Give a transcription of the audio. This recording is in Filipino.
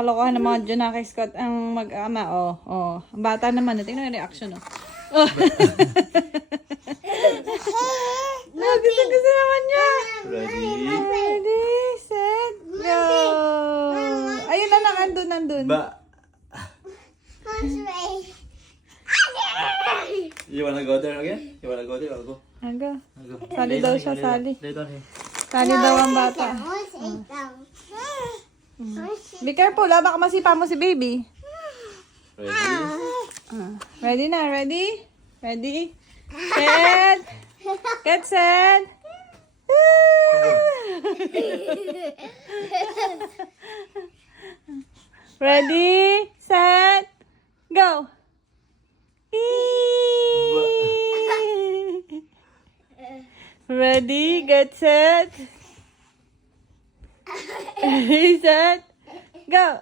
Kalokohan ng mga Junaki Scott ang mag-ama. Ang bata naman. Tingnan yung reaction, oh. Gusto naman niya. Ready, set, go. Ayun na lang, andun. You wanna go there again? You wanna go there? I'll go. Aga. I'll go. Sali daw siya, sali. Lay down here. Sali daw ang bata. Be careful, baka masipa mo si baby. Ready? Ready na, ready? Ready? Set. Get set. Ready, set, go. Ready, get set. Ready, set, go.